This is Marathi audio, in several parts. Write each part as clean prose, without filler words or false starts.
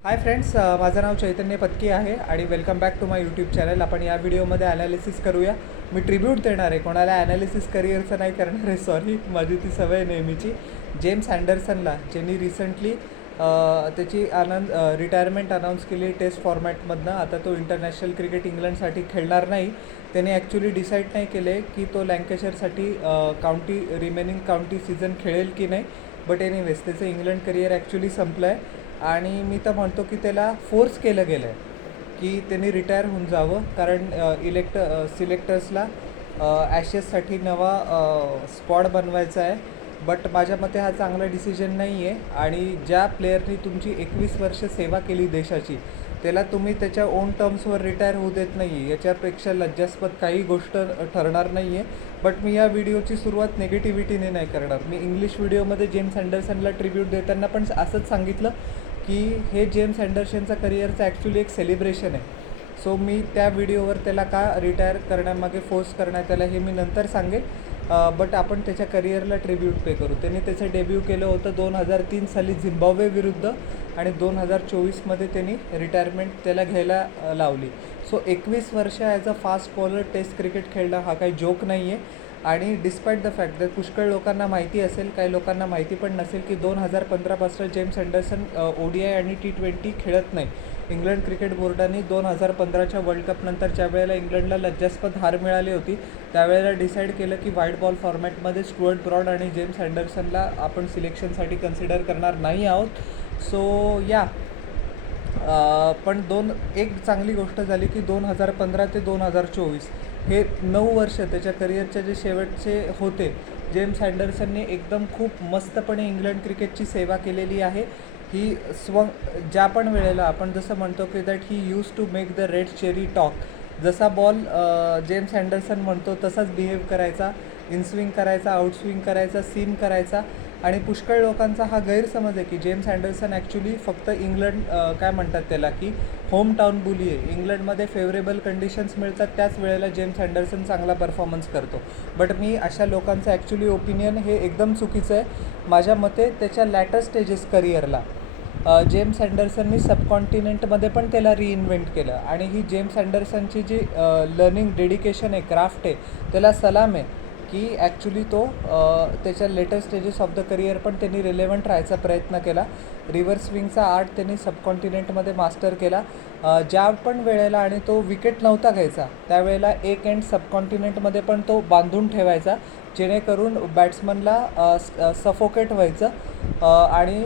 हाय फ्रेंड्स, माझं नाव चैतन्य पत्की आहे आणि welcome back to my YouTube channel. आपण या व्हिडिओमध्ये ॲनालिसिस करूया. मी ट्रिब्यूट देणार आहे, कोणाला ॲनालिसिस करिअरचं नाही करणार आहे. सॉरी, माझी ती सवय नेहमीची. जेम्स अँडरसनला, ज्यांनी रिसेंटली त्याची रिटायरमेंट अनाऊन्स केली टेस्ट फॉर्मॅटमधनं. आता तो इंटरनॅशनल क्रिकेट इंग्लंडसाठी खेळणार नाही. त्याने ॲक्च्युली डिसाईड नाही केलं आहे की तो लँकेशरसाठी रिमेनिंग काउंटी सीझन खेळेल की नाही. बट एनिवेज त्याचं इंग्लंड करिअर ॲक्च्युली संपलं आहे आणि मी तर म्हणतो की त्याला फोर्स केलं गेलं आहे की त्यांनी रिटायर होऊन जावं, कारण सिलेक्टर्सला ॲशेससाठी नवा स्क्वॉड बनवायचा आहे. बट माझ्या मते हा चांगला डिसिजन नाही आहे. आणि ज्या प्लेयरनी तुमची 21 वर्ष सेवा केली देशाची, त्याला तुम्ही त्याच्या ओन टर्म्सवर रिटायर होऊ देत नाही आहे, याच्यापेक्षा लज्जास्पद काही गोष्ट ठरणार नाही आहे. बट मी या व्हिडिओची सुरुवात निगेटिव्हिटीने नाही करणार. मी इंग्लिश व्हिडिओमध्ये जेम्स अँडरसनला ट्रिब्यूट देताना पण असंच सांगितलं की हे जेम्स अँडरसनचा करिअरचं ॲक्च्युली एक सेलिब्रेशन आहे. सो मी त्या व्हिडिओवर त्याला का रिटायर करण्यामागे फोर्स करण्यात आला हे मी नंतर सांगेल. बट आपण त्याच्या करिअरला ट्रिब्यूट पे करू. त्यांनी त्याचं डेब्यू केलं होतं 2003 साली झिम्बाब्वे विरुद्ध आणि 2024मध्ये त्यांनी रिटायरमेंट त्याला घ्यायला लावली. सो 21 वर्ष as a fast bowler test cricket खेळणं हा काही जोक नाही आहे. आणि डिस्पाईट द फॅक्ट दॅट पुष्कळ लोकांना माहिती असेल, काही लोकांना माहिती पण नसेल की 2015पासून जेम्स अँडरसन ODI आणि T20 खेळत नाही. इंग्लंड क्रिकेट बोर्डाने 2015च्या वर्ल्ड कपनंतर ज्या वेळेला इंग्लंडला लज्जास्पद हार मिळाली होती, त्यावेळेला डिसाईड केलं की व्हाईट बॉल फॉर्मॅटमध्ये स्टुअर्ट ब्रॉड आणि जेम्स अँडरसनला आपण सिलेक्शनसाठी कन्सिडर करणार नाही आहोत. सो या पण एक चांगली गोष्ट झाली की 2015 ते 2024 हे 9 वर्ष त्याच्या करिअरचे जे शेवटचे होते, जेम्स अँडरसनने एकदम खूप मस्तपणे इंग्लंड क्रिकेटची सेवा केलेली आहे. ही ज्या पण वेळेला आपण जसं म्हणतो की that he use to make the red cherry talk, जसा बॉल जेम्स अँडरसन म्हणतो तसाच बिहेव करायचा, इनस्विंग करायचा, आउटस्विंग करायचा, सीम करायचा. आणि पुष्कळ लोकांचा हा गैरसमज आहे की जेम्स अँडरसन ॲक्च्युली फक्त इंग्लंड काय म्हणतात त्याला की होम टाऊन बुली आहे. इंग्लंडमध्ये फेवरेबल कंडिशन्स मिळतात त्याच वेळेला जेम्स अँडरसन चांगला परफॉर्मन्स करतो. बट मी अशा लोकांचं ॲक्च्युली ओपिनियन हे एकदम चुकीचं आहे. माझ्या मते त्याच्या लॅटर स्टेजेस करिअरला जेम्स अँडरसननी सबकॉन्टिनेंटमध्ये पण त्याला रिइन्व्हेंट केलं. आणि ही जेम्स अँडरसनची जी लर्निंग डेडिकेशन आहे, क्राफ्ट आहे, त्याला सलाम आहे की ॲक्च्युली तो त्याच्या later stages of the career पण त्यांनी रिलेव्हंट राहायचा प्रयत्न केला. रिव्हर्स स्विंगचा आर्ट त्यांनी सबकॉन्टिनेंटमध्ये मास्टर केला. ज्या पण वेळेला आणि तो विकेट नव्हता घ्यायचा त्यावेळेला एक एंड सबकॉन्टिनेंटमध्ये पण तो बांधून ठेवायचा, जेणेकरून बॅट्समनला सफोकेट व्हायचं आणि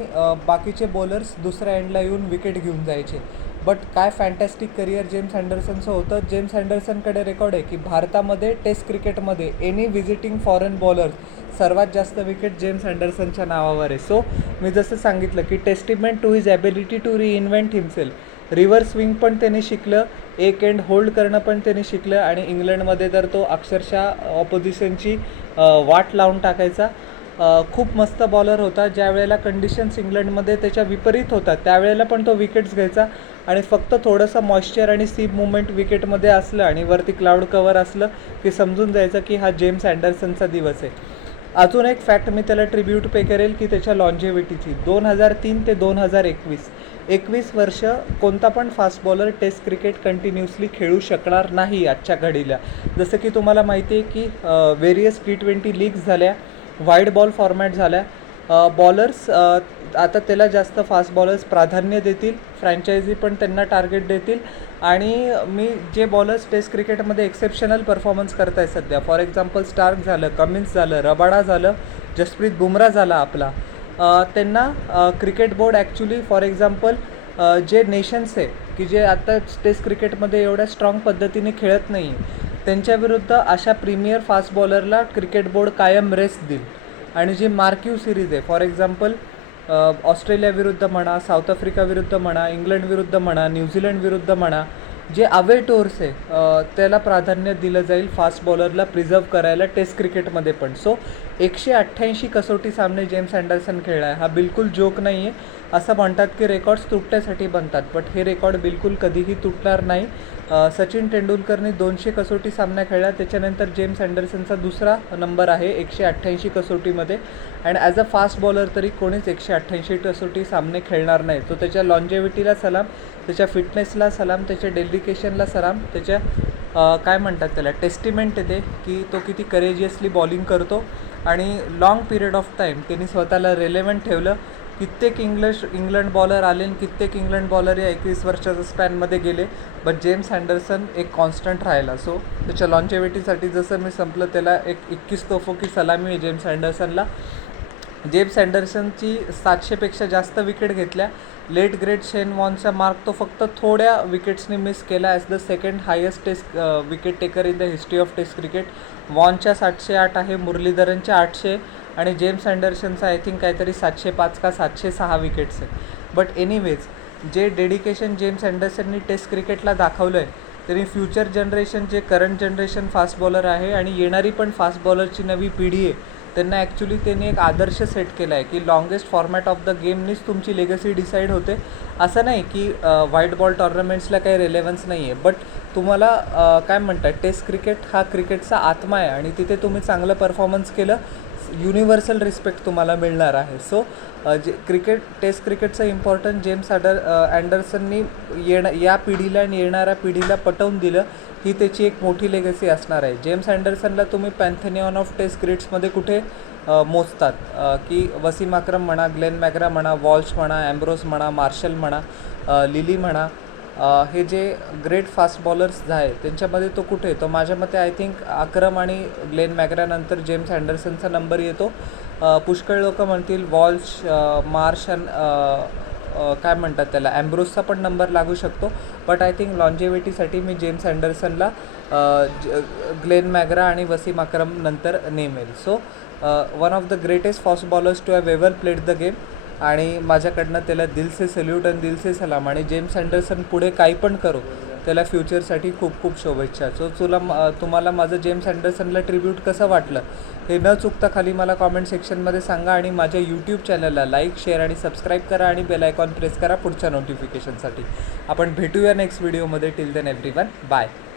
बाकीचे बॉलर्स दुसऱ्या एंडला येऊन विकेट घेऊन जायचे. बट काय फॅन्टॅस्टिक करिअर जेम्स अँडरसनचं होतं. जेम्स अँडरसनकडे रेकॉर्ड आहे की भारतामध्ये टेस्ट क्रिकेटमध्ये एनी व्हिजिटिंग फॉरेन बॉलर्स सर्वात जास्त विकेट जेम्स अँडरसनच्या नावावर आहे. सो मी जसं सांगितलं की testament to his ability to reinvent himself. Reverse swing पण त्यांनी शिकलं, एक एंड होल्ड करणं पण त्यांनी शिकलं आणि इंग्लंडमध्ये तर तो अक्षरशः ऑपोजिशनची वाट लावून टाकायचा. खूप मस्त बॉलर होता. ज्या वेळेला कंडिशन्स इंग्लंडमध्ये त्याच्या विपरीत होतात त्यावेळेला पण तो विकेट्स घ्यायचा. आणि फक्त थोडंसं मॉइश्चर आणि सीप मुवमेंट विकेटमध्ये असलं आणि वरती क्लाउड कवर असलं की समजून जायचं की हा जेम्स अँडरसनचा दिवस आहे. अजून एक फॅक्ट मी त्याला ट्रिब्यूट पे करेल की त्याच्या लॉन्जेविटीची. 2003 ते 2021 21 वर्ष कोणता पण fast bowler test cricket continuously खेळू शकणार नाही आजच्या घडीला. जसं की तुम्हाला माहिती आहे की व्हेरियस T20 लीग्स झाल्या, व्हाईट बॉल फॉर्मॅट झाल्या. बॉलर्स आता त्याला जास्त फास्ट बॉलर्स प्राधान्य देतील, फ्रँचायझी पण त्यांना टार्गेट देतील. आणि मी जे बॉलर्स टेस्ट क्रिकेटमध्ये एक्सेप्शनल परफॉर्मन्स करत आहे सध्या, फॉर एक्झाम्पल स्टार्क झालं, कमिन्स झालं, रबाडा झालं, जसप्रीत बुमरा झाला आपला, त्यांना cricket board actually for example जे नेशन्स आहे की जे आत्ता टेस्ट क्रिकेटमध्ये एवढ्या स्ट्रॉंग पद्धतीने खेळत नाही आहे, त्यांच्याविरुद्ध अशा प्रीमियर फास्ट बॉलरला क्रिकेट बोर्ड कायम रेस्ट देईल. आणि जी मार्क्यू सिरीज आहे, फॉर एक्झाम्पल ऑस्ट्रेलिया विरुद्ध म्हणा, साऊथ आफ्रिका विरुद्ध म्हणा, इंग्लंड विरुद्ध म्हणा, न्यूझीलंड विरुद्ध म्हणा, जे अवे टूर्स आहे त्याला प्राधान्य दिलं जाईल फास्ट बॉलरला प्रिझर्व करायला टेस्ट क्रिकेटमध्ये पण. सो 188 कसोटी सामने जेम्स अँडरसन खेळला आहे. हा बिलकुल जोक नाही आहे. असं म्हणतात की रेकॉर्ड्स तुटण्यासाठी बनतात, बट हे रेकॉर्ड बिलकुल कधीही तुटणार नाही. सचिन तेंडुलकरने 200 कसोटी सामना खेळला, त्याच्यानंतर जेम्स अँडरसनचा दुसरा नंबर आहे 188 कसोटीमध्ये. And as a fast bowler तरी कोणीच 188 कसोटी सामने खेळणार नाही. तो त्याच्या लॉन्जेविटीला सलाम, त्याच्या फिटनेसला सलाम, त्याच्या डेडिकेशनला सलाम, त्याच्या काय म्हणतात त्याला टेस्टिमेंट येते की तो किती करेजियसली बॉलिंग करतो आणि लाँग पिरियड ऑफ टाईम त्यांनी स्वतःला रेलेवंट ठेवलं. कित्येक इंग्लंड बॉलर आले आणि कित्येक इंग्लंड बॉलर या 21 वर्षाच्या स्पॅनमध्ये गेले, बट जेम्स अँडरसन एक कॉन्स्टंट राहिला. सो त्याच्या लॉन्जेविटीसाठी जसं मी संपलं त्याला एक 21 तोफो की सलामी आहे जेम्स अँडरसनला. जेम्स अँडरसनची 700पेक्षा जास्त विकेट घेतल्या. लेट ग्रेट शेन वॉनचा मार्क तो फक्त थोड्या विकेट्सनी मिस केला as the second highest test wicket taker in the history of test cricket. वॉनच्या 708 आहे, मुरलीधरनच्या 800 आणि जेम्स अँडरसनचा आय थिंक काहीतरी 705 का 706 विकेट्स आहे. बट एनिवेज जे डेडिकेशन जेम्स अँडरसननी टेस्ट क्रिकेटला दाखवलं आहे त्यांनी फ्युचर जनरेशन जे करंट जनरेशन फास्ट बॉलर आहे आणि येणारी पण फास्ट बॉलरची नवी पिढी आहे त्यांना ॲक्च्युली त्यांनी एक आदर्श सेट केला आहे की लॉंगेस्ट फॉर्मॅट ऑफ द गेमनीच तुमची लेगसी डिसाईड होते. असं नाही की व्हाईट बॉल टॉर्नामेंट्सला काही रेलेवन्स नाही आहे, बट तुम्हाला काय म्हणतात टेस्ट क्रिकेट हा क्रिकेटचा आत्मा आहे आणि तिथे तुम्ही चांगलं परफॉर्मन्स केलं युनिव्हर्सल रिस्पेक्ट तुम्हाला मिळणार आहे. सो जे टेस्ट क्रिकेटचं इम्पॉर्टंट जेम्स अँडरसननी या पिढीला आणि येणाऱ्या पिढीला पटवून दिलं ही त्याची एक मोठी लेगसी असणार आहे. जेम्स अँडरसनला तुम्ही पॅन्थेनियन ऑफ टेस्ट ग्रेट्समध्ये कुठे मोजतात की वसीम अक्रम म्हणा, ग्लेन मॅग्रा म्हणा, वॉल्श म्हणा, ॲम्ब्रोस म्हणा, मार्शल म्हणा, लिली म्हणा, हे जे ग्रेट फास्ट बॉलर्स आहे त्यांच्यामध्ये तो कुठे तो माझ्या मते आय थिंक अक्रम आणि ग्लेन मॅग्रानंतर जेम्स अँडरसनचा नंबर येतो. पुष्कळ लोक म्हणतील वॉल्श, मार्श काय म्हणतात त्याला ॲम्ब्रोसचा पण नंबर लागू शकतो, बट आय थिंक लॉन्जेविटीसाठी मी जेम्स अँडरसनला ग्लेन मॅग्रा आणि वसीम अक्रम नंतर नेमेल. So one of the greatest fast bowlers to have ever played the game आणि माझ्याकडनं त्याला दिलसे सल्यूट आणि दिलसे सलाम. आणि जेम्स अँडरसन पुढे काही पण करो त्याला फ्युचरसाठी खूप खूप शुभेच्छा. सो तुम्हाला माझं जेम्स अँडरसनला ट्रिब्यूट कसं वाटलं हे न चुकता खाली मला कॉमेंट सेक्शनमध्ये सांगा आणि माझ्या यूट्यूब चॅनलला लाईक, शेअर आणि सबस्क्राईब करा आणि बेल आयकॉन प्रेस करा पुढच्या नोटिफिकेशनसाठी. आपण भेटूया नेक्स्ट व्हिडिओमध्ये. Till then everyone, bye.